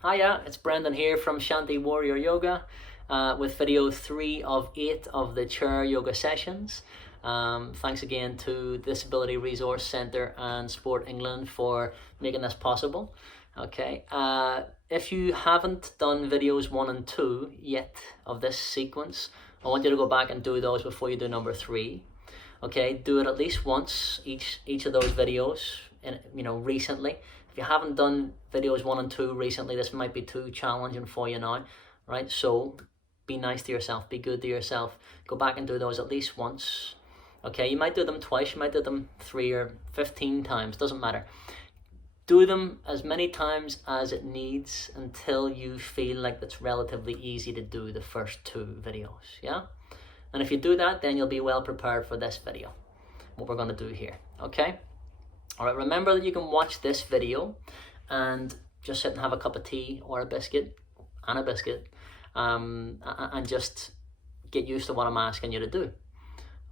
Hiya, it's Brendan here from Shanti Warrior Yoga with video 3 of 8 of the chair yoga sessions. Thanks again to Disability Resource Centre and Sport England for making this possible. Okay, if you haven't done videos 1 and 2 yet of this sequence, I want you to go back and do those before you do number 3. Okay, do it at least once each of those videos, recently. If you haven't done videos 1 and 2 recently, this might be too challenging for you now, right? So be nice to yourself, be good to yourself. Go back and do those at least once. Okay, you might do them twice, you might do them 3 or 15 times, doesn't matter. Do them as many times as it needs until you feel like it's relatively easy to do the first 2 videos, yeah? And if you do that, then you'll be well prepared for this video, what we're going to do here, okay? All right, remember that you can watch this video and just sit and have a cup of tea or a biscuit, and just get used to what I'm asking you to do,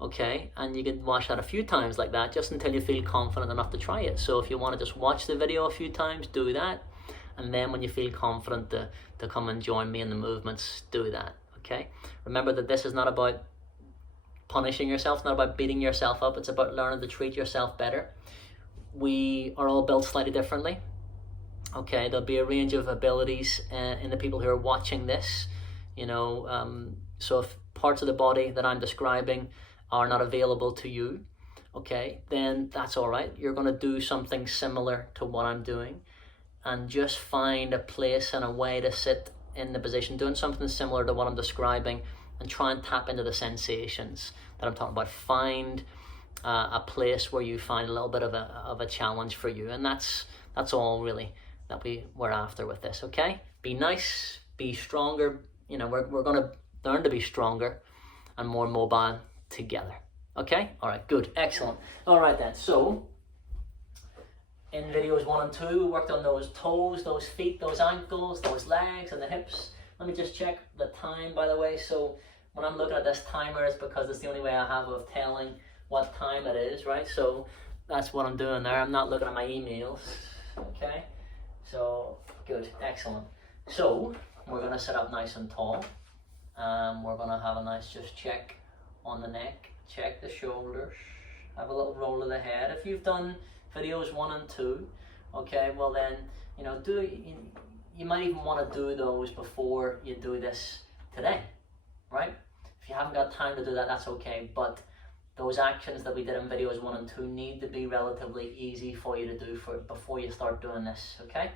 okay? And you can watch that a few times like that, just until you feel confident enough to try it. So if you want to just watch the video a few times, do that. And then when you feel confident to come and join me in the movements, do that. Okay, remember that this is not about punishing yourself, not about beating yourself up. It's about learning to treat yourself better. We are all built slightly differently. Okay, there'll be a range of abilities in the people who are watching this. So if parts of the body that I'm describing are not available to you, okay, then that's all right. You're going to do something similar to what I'm doing, and just find a place and a way to sit in the position, doing something similar to what I'm describing, and try and tap into the sensations that I'm talking about. Find a place where you find a little bit of a challenge for you, and that's all really that we're after with this. Okay, be nice, be stronger. We're going to learn to be stronger and more mobile together. Okay, all right, good, excellent. All right then, so in videos 1 and 2, we worked on those toes, those feet, those ankles, those legs, and the hips. Let me just check the time, by the way. So when I'm looking at this timer, it's because it's the only way I have of telling what time it is, right? So that's what I'm doing there. I'm not looking at my emails, okay? So, good, excellent. So we're gonna sit up nice and tall. We're gonna have a nice just check on the neck, check the shoulders, have a little roll of the head. If you've done videos 1 and 2, okay, well then, you might even want to do those before you do this today, right? If you haven't got time to do that, that's okay, but those actions that we did in videos 1 and 2 need to be relatively easy for you to do before you start doing this, okay?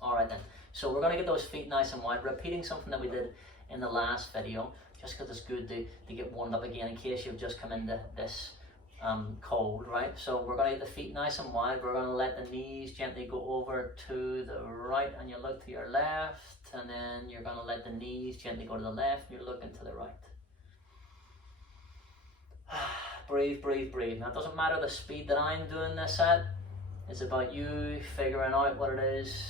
All right then, so we're going to get those feet nice and wide, repeating something that we did in the last video, just because it's good to get warmed up again in case you've just come into this cold, right? So we're going to get the feet nice and wide. We're going to let the knees gently go over to the right, and you look to your left, and then you're going to let the knees gently go to the left, and you're looking to the right. Breathe, breathe, breathe. Now it doesn't matter the speed that I'm doing this at. It's about you figuring out what it is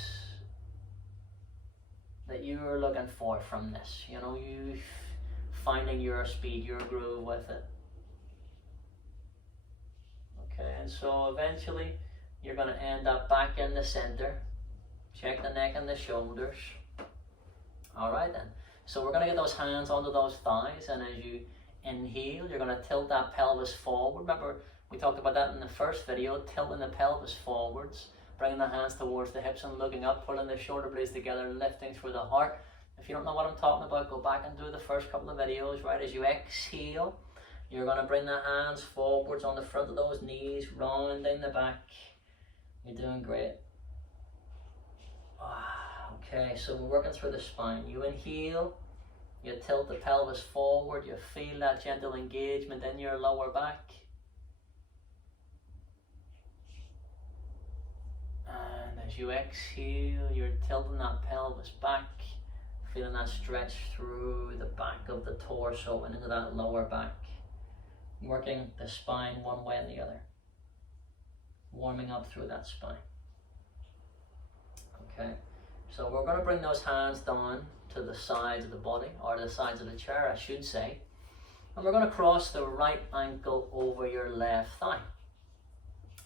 that you're looking for from this. You finding your speed, your groove with it. Okay, and so eventually you're going to end up back in the center. Check the neck and the shoulders. All right then. So we're going to get those hands onto those thighs, and as you inhale, you're going to tilt that pelvis forward. Remember, we talked about that in the first video, tilting the pelvis forwards, bringing the hands towards the hips and looking up, pulling the shoulder blades together, lifting through the heart. If you don't know what I'm talking about, go back and do the first couple of videos, right? As you exhale, you're going to bring the hands forwards on the front of those knees, rounding the back. You're doing great. Okay, so we're working through the spine. You inhale, you tilt the pelvis forward, you feel that gentle engagement in your lower back. And as you exhale, you're tilting that pelvis back, feeling that stretch through the back of the torso and into that lower back. Working the spine one way and the other. Warming up through that spine. Okay, so we're going to bring those hands down to the sides of the body, or the sides of the chair, I should say. And we're going to cross the right ankle over your left thigh.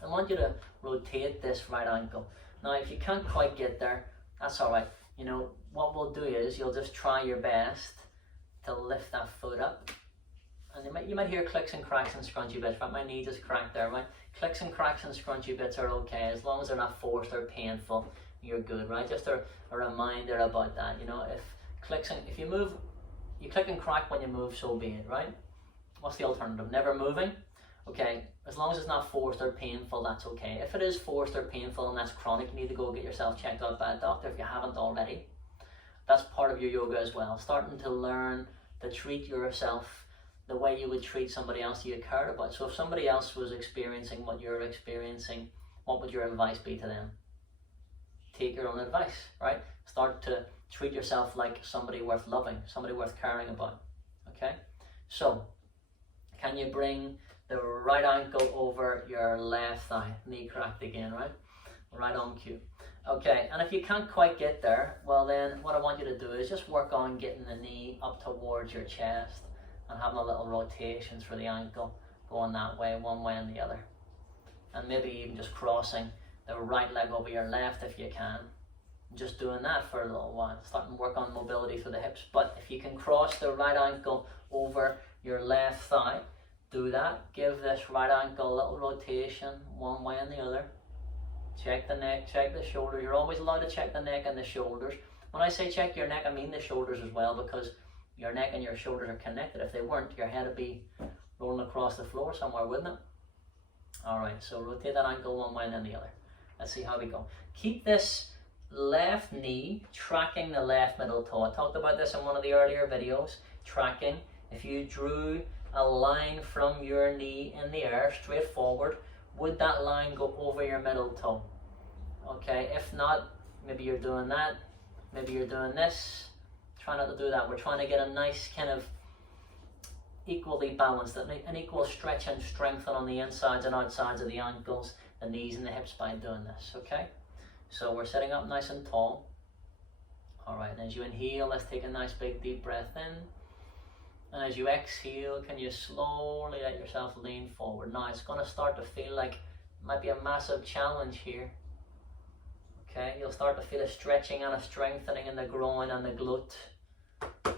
I want you to rotate this right ankle. Now, if you can't quite get there, That's all right. You know, what we'll do is you'll just try your best to lift that foot up. And you might hear clicks and cracks and scrunchy bits, but my knee just cracked there, right? Clicks and cracks and scrunchy bits are okay, as long as they're not forced or painful, you're good, right? Just a reminder about that, you know, if you move, you click and crack when you move, so be it, right? What's the alternative? Never moving? Okay, as long as it's not forced or painful, that's okay. If it is forced or painful and that's chronic, you need to go get yourself checked out by a doctor if you haven't already. That's part of your yoga as well, starting to learn to treat yourself the way you would treat somebody else you cared about. So if somebody else was experiencing what you're experiencing, what would your advice be to them? Take your own advice, right? Start to treat yourself like somebody worth loving, somebody worth caring about, okay? So, can you bring the right ankle over your left thigh? Knee cracked again, right? Right on cue. Okay, and if you can't quite get there, well then what I want you to do is just work on getting the knee up towards your chest and having a little rotations for the ankle, going that way, one way and the other. And maybe even just crossing the right leg over your left if you can. Just doing that for a little while, starting to work on mobility through the hips. But if you can cross the right ankle over your left thigh, do that. Give this right ankle a little rotation, one way and the other. Check the neck, check the shoulders. You're always allowed to check the neck and the shoulders. When I say check your neck, I mean the shoulders as well, because your neck and your shoulders are connected. If they weren't, your head would be rolling across the floor somewhere, wouldn't it? All right, so rotate that ankle one way and then the other. Let's see how we go. Keep this left knee tracking the left middle toe. I talked about this in one of the earlier videos, tracking. If you drew a line from your knee in the air, straight forward, would that line go over your middle toe? Okay, if not, maybe you're doing that, maybe you're doing this. Try not to do that. We're trying to get a nice kind of equally balanced, an equal stretch and strengthen on the insides and outsides of the ankles, the knees and the hips by doing this, okay? So we're sitting up nice and tall. All right, and as you inhale, let's take a nice big deep breath in. And as you exhale, can you slowly let yourself lean forward? Now it's going to start to feel like it might be a massive challenge here. Okay, you'll start to feel a stretching and a strengthening in the groin and the glute.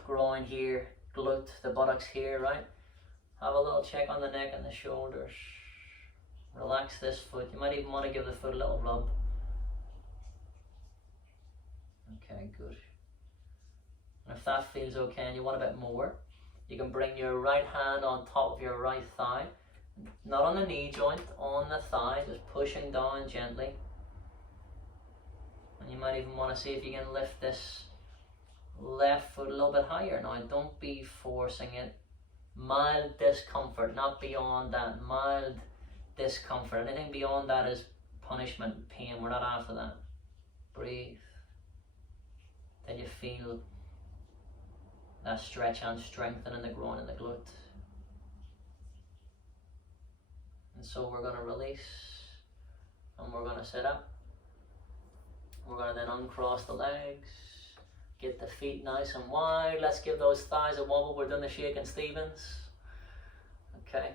Groin here, glute, the buttocks here, right? Have a little check on the neck and the shoulders. Relax this foot. You might even want to give the foot a little rub. Okay, good. And if that feels okay and you want a bit more, you can bring your right hand on top of your right thigh. Not on the knee joint, on the thigh, just pushing down gently. And you might even want to see if you can lift this left foot a little bit higher. Now, don't be forcing it. Mild discomfort, not beyond that. Mild discomfort. Anything beyond that is punishment, pain. We're not after that. Breathe. Till you feel that stretch and strengthen in the groin and the glute. And so we're going to release and we're going to sit up. We're going to then uncross the legs, get the feet nice and wide. Let's give those thighs a wobble. We're doing the Shakin' Stevens. Okay.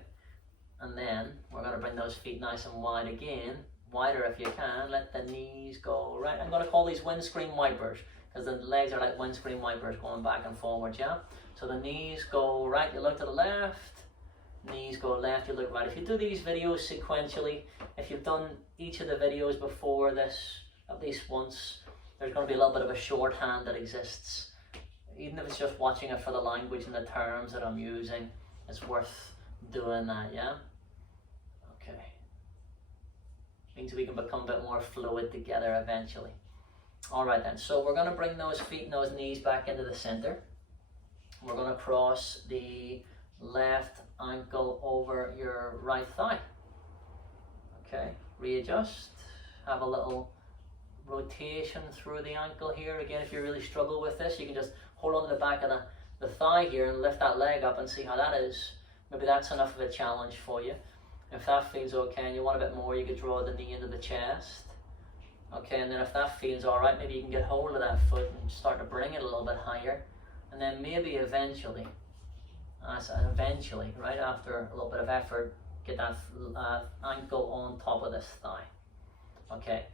And then we're going to bring those feet nice and wide again. Wider if you can. Let the knees go right. I'm going to call these windscreen wipers, because the legs are like windscreen wipers going back and forward, yeah? So the knees go right, you look to the left. Knees go left, you look right. If you do these videos sequentially, if you've done each of the videos before this at least once, there's going to be a little bit of a shorthand that exists. Even if it's just watching it for the language and the terms that I'm using, it's worth doing that, yeah? Okay. Means we can become a bit more fluid together eventually. All right then, so we're going to bring those feet and those knees back into the center. We're going to cross the left ankle over your right thigh. Okay, readjust. Have a little rotation through the ankle here. Again, if you really struggle with this, you can just hold on to the back of the thigh here and lift that leg up and see how that is. Maybe that's enough of a challenge for you. If that feels okay and you want a bit more, you could draw the knee into the chest. Okay, and then if that feels all right, maybe you can get hold of that foot and start to bring it a little bit higher. And then maybe eventually, right after a little bit of effort, get that ankle on top of this thigh. Okay,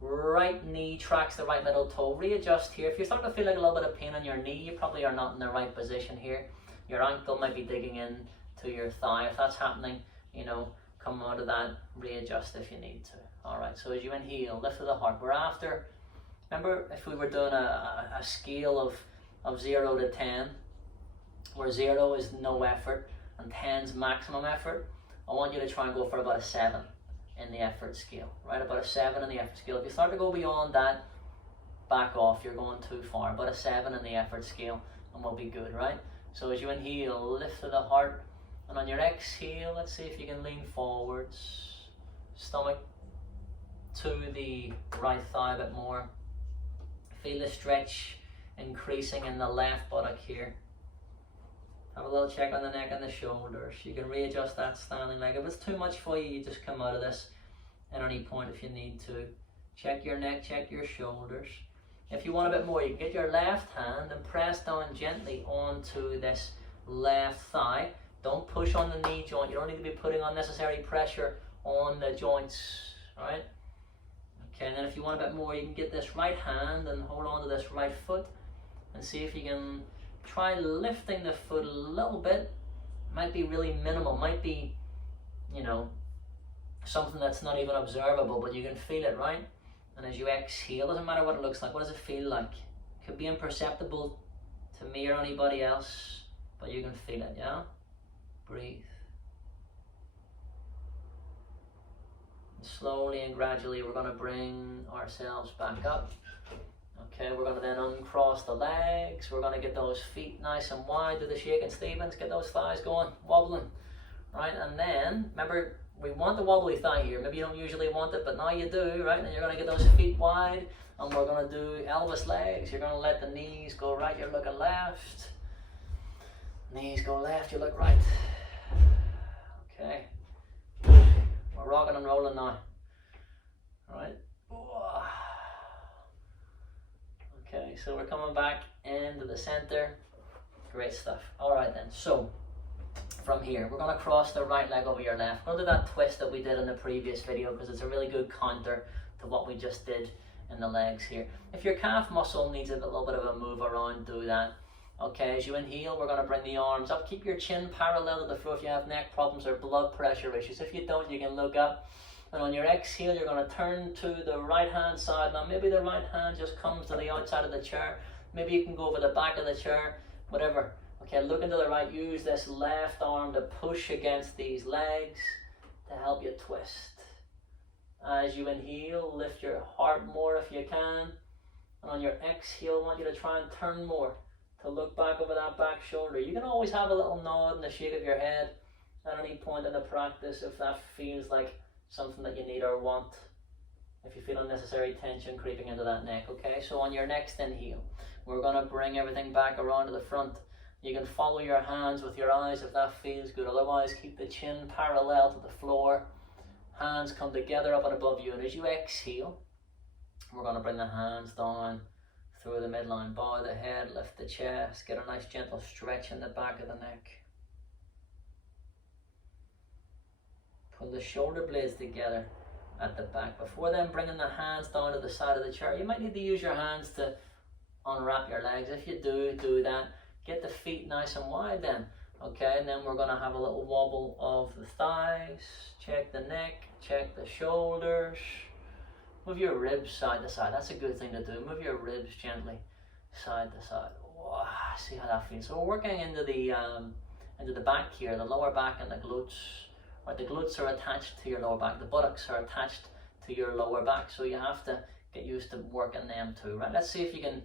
right knee tracks the right middle toe. Readjust here. If you're starting to feel like a little bit of pain on your knee, you probably are not in the right position here. Your ankle might be digging in to your thigh. If that's happening, you know, come out of that, readjust if you need to. All right, so as you inhale, lift to the heart. We're after, remember if we were doing a scale of 0 to 10, where 0 is no effort and 10 is maximum effort, I want you to try and go for about a 7 in the effort scale, right? About a 7 in the effort scale. If you start to go beyond that, back off, you're going too far. About a 7 in the effort scale and we'll be good, right? So as you inhale, lift to the heart, and on your exhale, let's see if you can lean forwards, stomach to the right thigh a bit more. Feel the stretch increasing in the left buttock here. Have a little check on the neck and the shoulders. You can readjust that standing leg. If it's too much for you, you just come out of this at any point if you need to. Check your neck, check your shoulders. If you want a bit more, you can get your left hand and press down gently onto this left thigh. Don't push on the knee joint. You don't need to be putting unnecessary pressure on the joints, right? Okay, and then if you want a bit more, you can get this right hand and hold on to this right foot and see if you can try lifting the foot a little bit. Might be really minimal, might be, you know, something that's not even observable, but you can feel it, right? And as you exhale, doesn't matter what it looks like, what does it feel like? It could be imperceptible to me or anybody else, but you can feel it, yeah? Breathe. And slowly and gradually we're going to bring ourselves back up. Okay, we're going to then uncross the legs. We're going to get those feet nice and wide, do the shaking Stevens, get those thighs going, wobbling, right? And then, remember, we want the wobbly thigh here. Maybe you don't usually want it, but now you do, right? And you're going to get those feet wide, and we're going to do Elvis legs. You're going to let the knees go right, you're looking left. Knees go left, you look right. Okay. We're rocking and rolling now. All right. Okay, so we're coming back into the center. Great stuff. All right then, so from here, we're going to cross the right leg over your left. We're going to do that twist that we did in the previous video because it's a really good counter to what we just did in the legs here. If your calf muscle needs a little bit of a move around, do that. Okay, as you inhale, we're going to bring the arms up. Keep your chin parallel to the floor if you have neck problems or blood pressure issues. If you don't, you can look up. And on your exhale, you're going to turn to the right hand side. Now maybe the right hand just comes to the outside of the chair. Maybe you can go over the back of the chair, whatever. Okay, look into the right. Use this left arm to push against these legs to help you twist. As you inhale, lift your heart more if you can. And on your exhale, I want you to try and turn more to look back over that back shoulder. You can always have a little nod and a shake of your head at any point in the practice if that feels like something that you need or want, if you feel unnecessary tension creeping into that neck. Okay, so on your next inhale, we're going to bring everything back around to the front. You can follow your hands with your eyes if that feels good. Otherwise, keep the chin parallel to the floor. Hands come together up and above you. And as you exhale, we're going to bring the hands down through the midline. Bow the head, lift the chest, get a nice gentle stretch in the back of the neck. Pull the shoulder blades together at the back. Before then, bringing the hands down to the side of the chair. You might need to use your hands to unwrap your legs. If you do that. Get the feet nice and wide then. Okay, and then we're going to have a little wobble of the thighs. Check the neck, check the shoulders. Move your ribs side to side. That's a good thing to do. Move your ribs gently side to side. Wow, see how that feels. So we're working into the back here, the lower back and the glutes. Right, the glutes are attached to your lower back. The buttocks are attached to your lower back. So you have to get used to working them too. Right, let's see if you can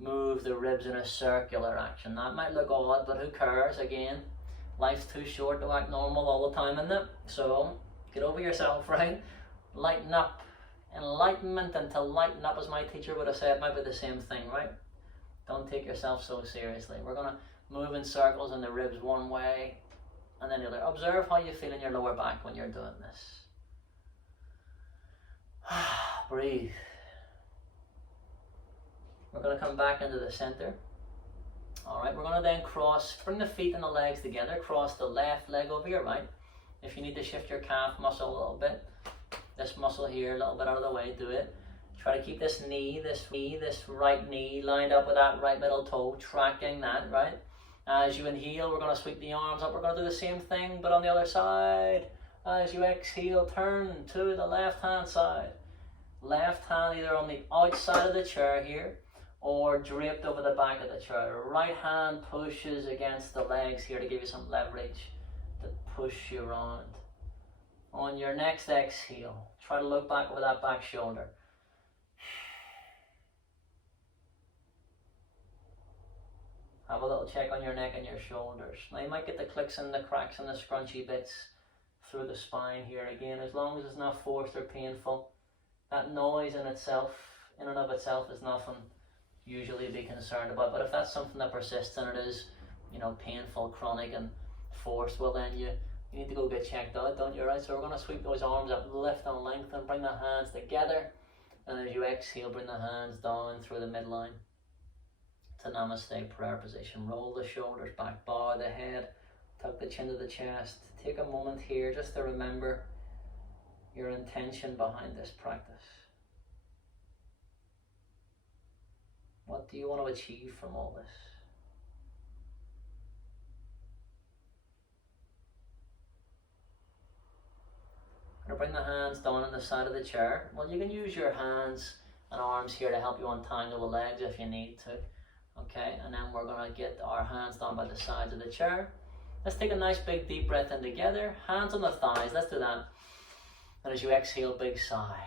move the ribs in a circular action. That might look odd, but who cares? Again, life's too short to act normal all the time, isn't it? So get over yourself, right? Lighten up. Enlightenment and to lighten up, as my teacher would have said, might be the same thing, right? Don't take yourself so seriously. We're going to move in circles in the ribs one way and then the other. Observe how you feel in your lower back when you're doing this. Breathe. We're going to come back into the center. Alright, we're going to then bring the feet and the legs together, cross the left leg over your right. If you need to shift your calf muscle a little bit, this muscle here, a little bit out of the way, do it. Try to keep this right knee lined up with that right middle toe, tracking that, right? As you inhale, we're going to sweep the arms up. We're going to do the same thing, but on the other side. As you exhale, turn to the left-hand side. Left hand either on the outside of the chair here, or draped over the back of the chair. Right hand pushes against the legs here to give you some leverage to push you around. On your next exhale, try to look back over that back shoulder. Have a little check on your neck and your shoulders. Now you might get the clicks and the cracks and the scrunchy bits through the spine here. Again, as long as it's not forced or painful, that noise in and of itself is nothing usually to be concerned about. But if that's something that persists and it is, painful, chronic and forced, well then you need to go get checked out, don't you, right? So we're going to sweep those arms up, lift and lengthen, bring the hands together, and as you exhale, bring the hands down through the midline to Namaste prayer position. Roll the shoulders back, bow the head, tuck the chin to the chest. Take a moment here just to remember your intention behind this practice. What do you want to achieve from all this? Now bring the hands down on the side of the chair. Well, you can use your hands and arms here to help you untangle the legs if you need to. Okay, and then we're going to get our hands down by the sides of the chair. Let's take a nice big deep breath in together. Hands on the thighs, let's do that. And as you exhale, big sigh.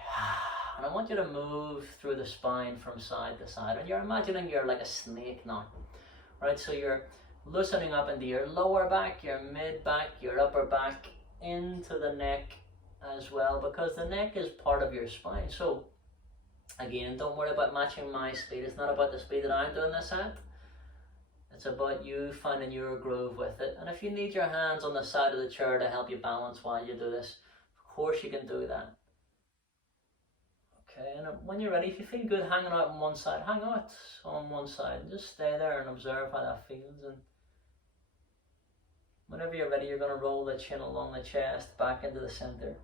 And I want you to move through the spine from side to side. And you're imagining you're like a snake now. Right, so you're loosening up into your lower back, your mid back, your upper back, into the neck as well, because the neck is part of your spine. So again, don't worry about matching my speed. It's not about the speed that I'm doing this at. It's about you finding your groove with it. And if you need your hands on the side of the chair to help you balance while you do this, of course you can do that. Okay, and when you're ready, if you feel good hanging out on one side, hang out on one side and just stay there and observe how that feels. And whenever you're ready, you're going to roll the chin along the chest back into the center.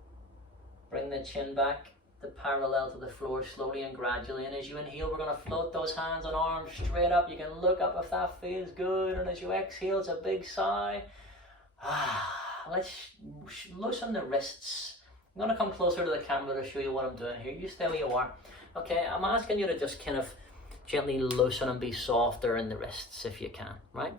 Bring the chin back to parallel to the floor slowly and gradually. And as you inhale, we're going to float those hands and arms straight up. You can look up if that feels good. And as you exhale, it's a big sigh. Let's loosen the wrists. I'm going to come closer to the camera to show you what I'm doing here. You stay where you are. Okay, I'm asking you to just kind of gently loosen and be softer in the wrists if you can, right?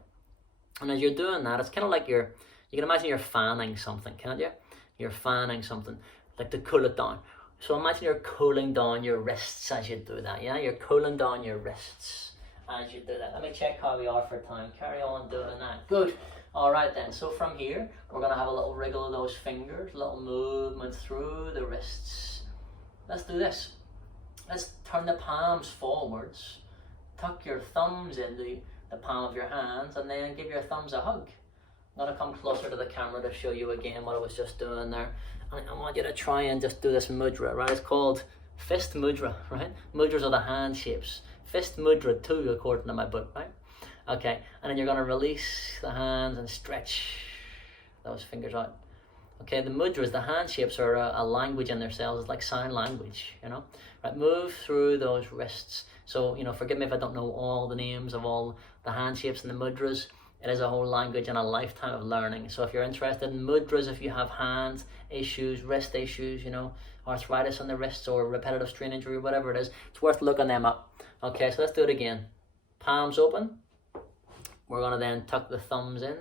And as you're doing that, it's kind of like you can imagine you're fanning something, can't you? You're fanning something, like to cool it down. So imagine you're cooling down your wrists as you do that, yeah? You're cooling down your wrists as you do that. Let me check how we are for time. Carry on doing that. Good. All right then, so from here, we're going to have a little wriggle of those fingers, a little movement through the wrists. Let's do this. Let's turn the palms forwards. Tuck your thumbs into the palm of your hands and then give your thumbs a hug. I'm going to come closer to the camera to show you again what I was just doing there. And I want you to try and just do this mudra, right? It's called fist mudra, right? Mudras are the hand shapes. Fist mudra too, according to my book, right? Okay, and then you're going to release the hands and stretch those fingers out. Okay, the mudras, the hand shapes are a language in themselves. It's like sign language, Right, move through those wrists. So, forgive me if I don't know all the names of all the hand shapes and the mudras. It is a whole language and a lifetime of learning. So if you're interested in mudras, if you have hand issues, wrist issues, arthritis on the wrists or repetitive strain injury, whatever it is, it's worth looking them up. Okay, so let's do it again. Palms open. We're going to then tuck the thumbs in.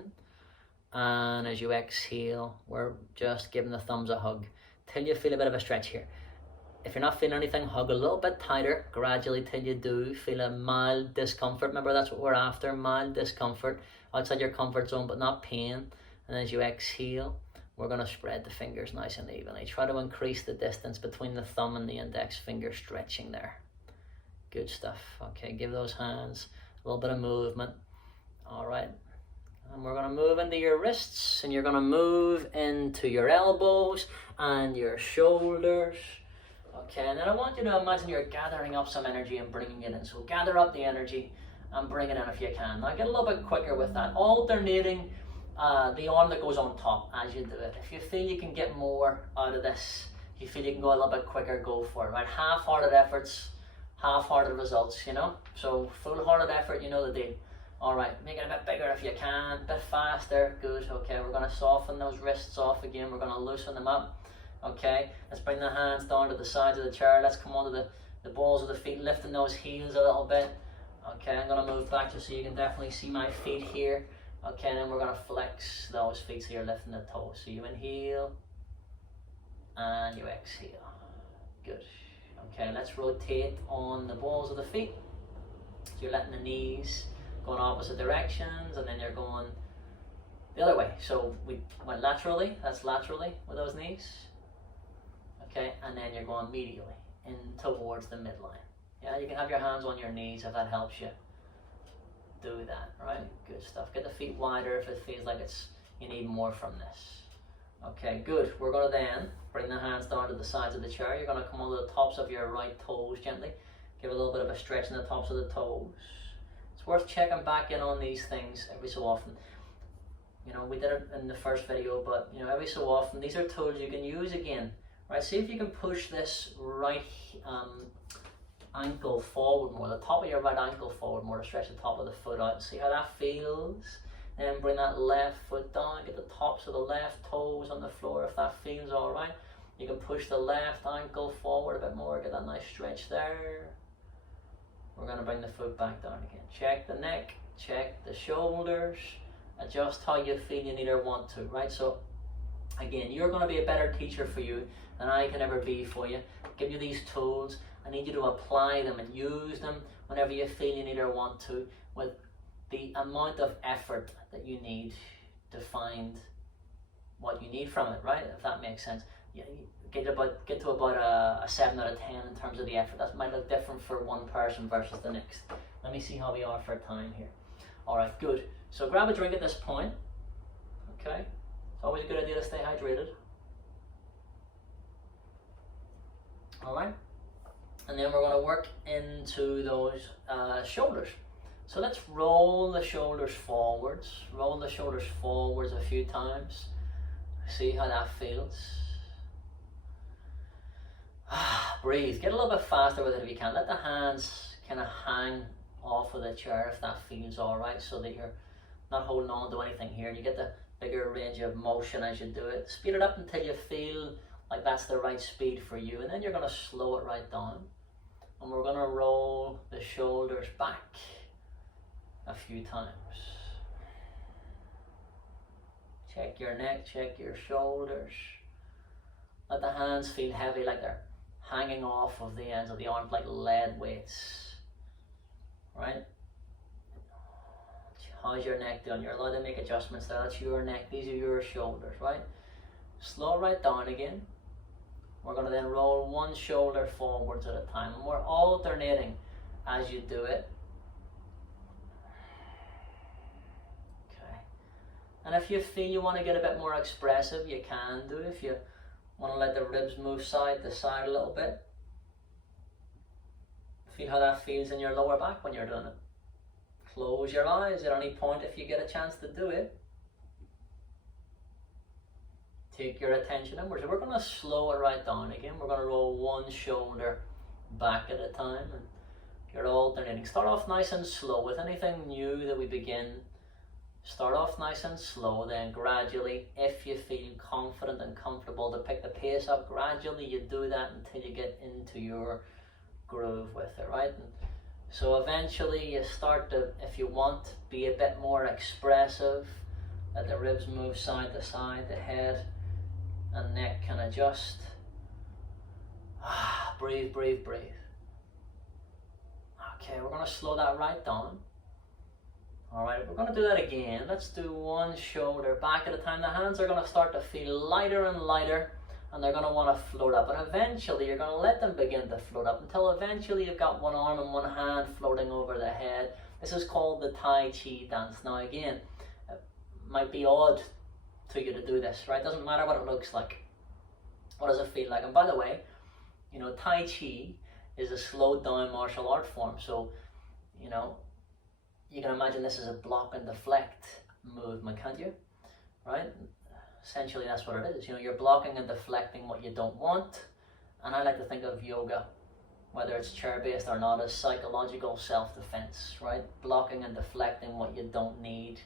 And as you exhale, we're just giving the thumbs a hug till you feel a bit of a stretch here. If you're not feeling anything, hug a little bit tighter gradually till you do feel a mild discomfort. Remember, that's what we're after, mild discomfort outside your comfort zone, but not pain. And as you exhale, we're going to spread the fingers nice and evenly. Try to increase the distance between the thumb and the index finger, stretching there. Good stuff. Okay, give those hands a little bit of movement. All right. And we're going to move into your wrists, and you're going to move into your elbows and your shoulders. Okay, and then I want you to imagine you're gathering up some energy and bringing it in. So gather up the energy and bring it in if you can. Now get a little bit quicker with that, alternating the arm that goes on top as you do it. If you feel you can get more out of this If you feel you can go a little bit quicker, go for it, right? Half-hearted efforts, half-hearted results, you know? So full-hearted effort, you know the deal. All right, make it a bit bigger if you can, a bit faster, good. Okay, we're gonna soften those wrists off again. We're gonna loosen them up. Okay, let's bring the hands down to the sides of the chair. Let's come onto the balls of the feet, lifting those heels a little bit. Okay, I'm gonna move back just so you can definitely see my feet here. Okay, and then we're gonna flex those feet so you're lifting the toes. So you inhale and you exhale. Good. Okay, let's rotate on the balls of the feet. So you're letting the knees go in opposite directions, and then you're going the other way. So we went laterally, that's laterally with those knees. Okay, and then you're going medially in towards the midline. Yeah, you can have your hands on your knees if that helps you do that, right? Good stuff. Get the feet wider if it feels like you need more from this. Okay, good. We're going to then bring the hands down to the sides of the chair. You're going to come onto the tops of your right toes gently. Give a little bit of a stretch in the tops of the toes. It's worth checking back in on these things every so often. You know, we did it in the first video, but you know, every so often, these are tools you can use again, right? See if you can push this right ankle forward more, the top of your right ankle forward more to stretch the top of the foot out. See how that feels? Then bring that left foot down, get the tops of the left toes on the floor if that feels all right. You can push the left ankle forward a bit more, get that nice stretch there. We're going to bring the foot back down again. Check the neck, check the shoulders, adjust how you feel you need or want to, right? So again, you're going to be a better teacher for you than I can ever be for you. Give you these tools. I need you to apply them and use them whenever you feel you need or want to, with the amount of effort that you need to find what you need from it, right? If that makes sense. You get to about a 7 out of 10 in terms of the effort. That might look different for one person versus the next. Let me see how we are for time here. All right, good. So grab a drink at this point. Okay, it's always a good idea to stay hydrated. All right, and then we're going to work into those shoulders. So let's roll the shoulders forwards. Roll the shoulders forwards a few times. See how that feels. Breathe. Get a little bit faster with it if you can. Let the hands kind of hang off of the chair if that feels all right, so that you're not holding on to anything here and you get the bigger range of motion as you do it. Speed it up until you feel like that's the right speed for you, and then you're going to slow it right down. And we're going to roll the shoulders back a few times. Check your neck, check your shoulders. Let the hands feel heavy, like they're hanging off of the ends of the arms like lead weights, right? How's your neck doing? You're allowed to make adjustments there. That's your neck, these are your shoulders, right? Slow right down again. We're going to then roll one shoulder forwards at a time, and we're alternating as you do it. Okay. And if you feel you want to get a bit more expressive, you can do. If you want to let the ribs move side to side a little bit. Feel how that feels in your lower back when you're doing it. Close your eyes at any point if you get a chance to do it. Take your attention inwards. We're going to slow it right down again. We're going to roll one shoulder back at a time, and you're alternating. Start off nice and slow. With anything new that we begin, start off nice and slow, then gradually, if you feel confident and comfortable to pick the pace up, gradually you do that until you get into your groove with it, right? And so eventually you start to, if you want, be a bit more expressive. Let the ribs move side to side, the head and neck can adjust. Breathe, breathe, breathe. Okay, we're going to slow that right down. Alright, we're going to do that again. Let's do one shoulder back at a time. The hands are going to start to feel lighter and lighter, and they're going to want to float up. And eventually you're going to let them begin to float up until eventually you've got one arm and one hand floating over the head. This is called the Tai Chi dance. Now again, it might be odd to you to do this, right? Doesn't matter what it looks like. What does it feel like? And by the way, you know, Tai Chi is a slowed down martial art form. So, you know, you can imagine this as a block and deflect movement, can't you? Right? essentially that's what it is. You know, you're blocking and deflecting what you don't want. And I like to think of yoga, whether it's chair-based or not, as psychological self-defense, right? Blocking and deflecting what you don't need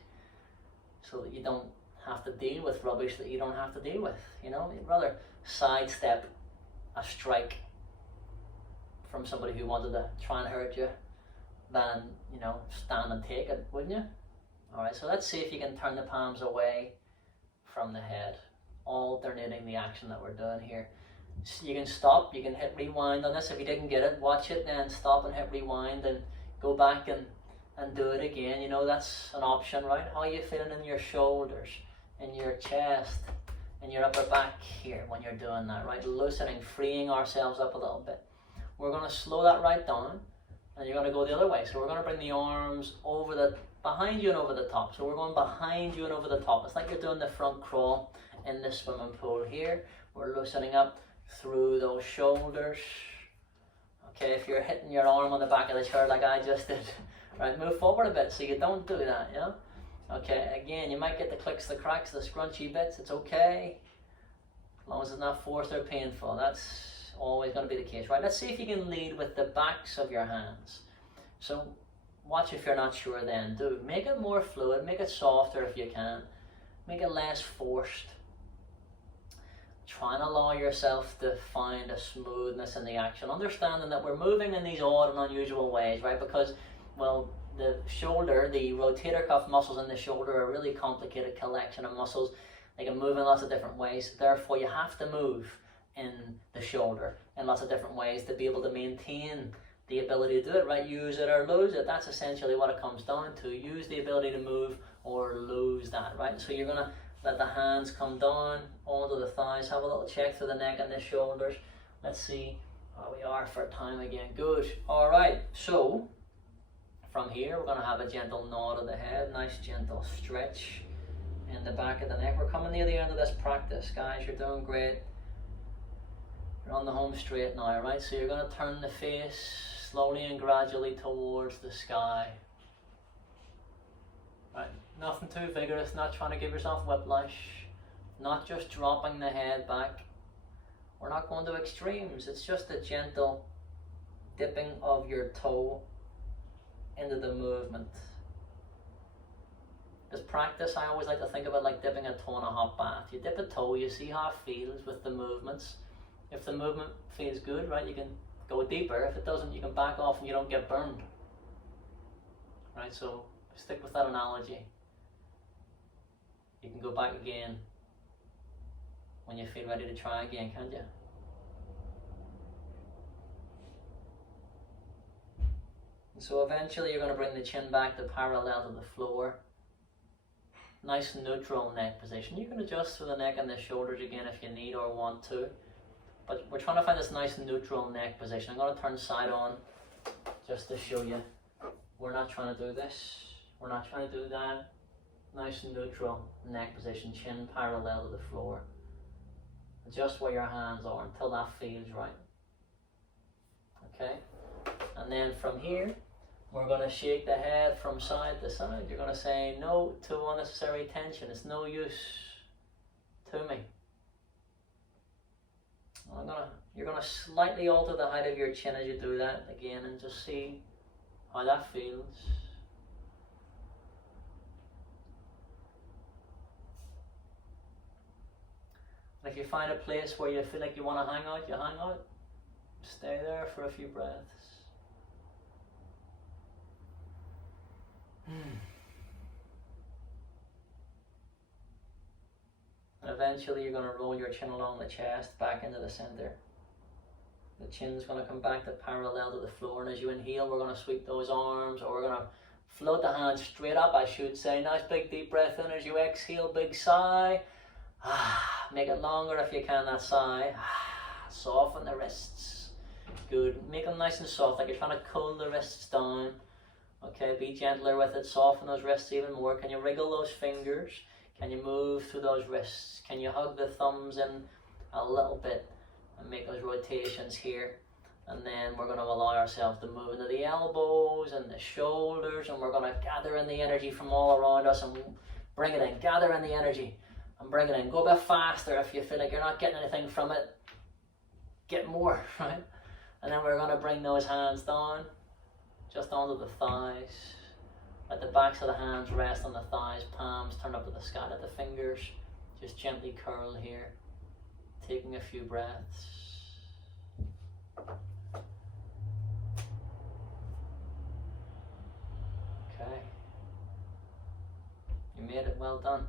so that you don't have to deal with rubbish that you don't have to deal with. You know, you'd rather sidestep a strike from somebody who wanted to try and hurt you than, you know, stand and take it, wouldn't you? All right, so let's see if you can turn the palms away from the head, alternating the action that we're doing here. So you can stop, you can hit rewind on this. If you didn't get it, watch it, then stop and hit rewind and go back and do it again. You know, that's an option, right? How are you feeling in your shoulders, in your chest, in your upper back here when you're doing that, right? Loosening, freeing ourselves up a little bit. We're going to slow that right down, and you're going to go the other way. So we're going to bring the arms over the, behind you and over the top. So we're going behind you and over the top. It's like you're doing the front crawl in the swimming pool here. We're loosening up through those shoulders. Okay, if you're hitting your arm on the back of the chair like I just did, right, move forward a bit so you don't do that, you know? Okay, again, you might get the clicks, the cracks, the scrunchy bits, it's okay. As long as it's not forced or painful, that's always going to be the case, right? Let's see if you can lead with the backs of your hands. So watch if you're not sure then. Do make it more fluid, make it softer if you can, make it less forced. Try and allow yourself to find a smoothness in the action, understanding that we're moving in these odd and unusual ways, right? Because, well, the shoulder, the rotator cuff muscles in the shoulder are a really complicated collection of muscles. They can move in lots of different ways. Therefore, you have to move in the shoulder in lots of different ways to be able to maintain the ability to do it, right? Use it or lose it. That's essentially what it comes down to. Use the ability to move or lose that, right? So you're going to let the hands come down onto the thighs. Have a little check through the neck and the shoulders. Let's see how we are for time again. Good. All right. So from here, we're going to have a gentle nod of the head. Nice gentle stretch in the back of the neck. We're coming near the end of this practice, guys. You're doing great. You're on the home straight now, right? So you're going to turn the face slowly and gradually towards the sky. Right. Nothing too vigorous, not trying to give yourself whiplash, not just dropping the head back. We're not going to extremes, it's just a gentle dipping of your toe into the movement. This practice, I always like to think of it like dipping a toe in a hot bath. You dip a toe, you see how it feels with the movements. If the movement feels good, right, you can go deeper. If it doesn't, you can back off and you don't get burned. Right, so stick with that analogy. You can go back again when you feel ready to try again, can't you? And so eventually you're going to bring the chin back to parallel to the floor. Nice neutral neck position. You can adjust through the neck and the shoulders again if you need or want to. But we're trying to find this nice neutral neck position. I'm going to turn side on just to show you. We're not trying to do this. We're not trying to do that. Nice neutral neck position, chin parallel to the floor. Adjust where your hands are until that feels right. Okay? And then from here, we're going to shake the head from side to side. You're going to say no to unnecessary tension. It's no use to me. You're going to slightly alter the height of your chin as you do that again and just see how that feels. If you find a place where you feel like you want to hang out, you hang out. Stay there for a few breaths. And eventually you're going to roll your chin along the chest back into the center. The chin's going to come back to parallel to the floor, and as you inhale, we're going to sweep those arms, or we're going to float the hands straight up, I should say. Nice big deep breath in as you exhale, big sigh. Make it longer if you can, that sigh. Soften the wrists. Good. Make them nice and soft, like you're trying to cool the wrists down. Okay, be gentler with it. Soften those wrists even more. Can you wriggle those fingers? Can you move through those wrists? Can you hug the thumbs in a little bit and make those rotations here? And then we're going to allow ourselves to move into the elbows and the shoulders, and we're going to gather in the energy from all around us and bring it in. Gather in the energy. and bring it in. Go a bit faster if you feel like you're not getting anything from it. Get more, right? And then we're going to bring those hands down, just onto the thighs. Let the backs of the hands rest on the thighs, palms turned up to the sky. Let the fingers just gently curl here, taking a few breaths. Okay. You made it, well done.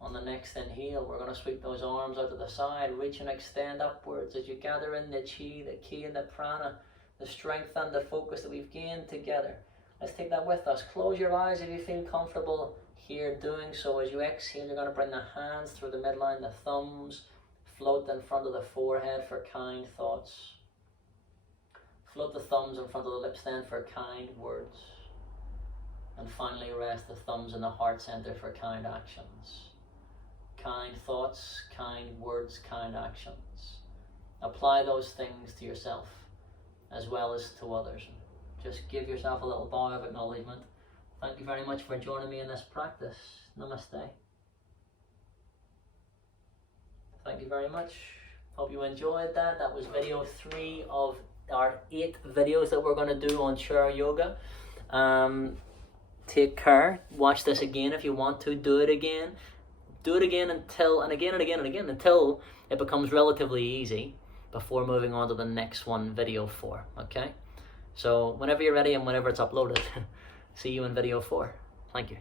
On the next inhale, we're going to sweep those arms out to the side, reach and extend upwards as you gather in the chi, the ki and the prana, the strength and the focus that we've gained together. Let's take that with us. Close your eyes if you feel comfortable here doing so. As you exhale, you're going to bring the hands through the midline, the thumbs float in front of the forehead for kind thoughts. Float the thumbs in front of the lips then for kind words. And finally rest the thumbs in the heart center for kind actions. Kind thoughts, kind words, kind actions. Apply those things to yourself as well as to others. Just give yourself a little bow of acknowledgement. Thank you very much for joining me in this practice. Namaste. Thank you very much. Hope you enjoyed that. That was video 3 of our 8 videos that we're going to do on chair yoga. Take care. Watch this again if you want to. Do it again. Do it again until, and again and again and again, until it becomes relatively easy before moving on to the next one, video 4. Okay? So whenever you're ready and whenever it's uploaded, see you in video 4. Thank you.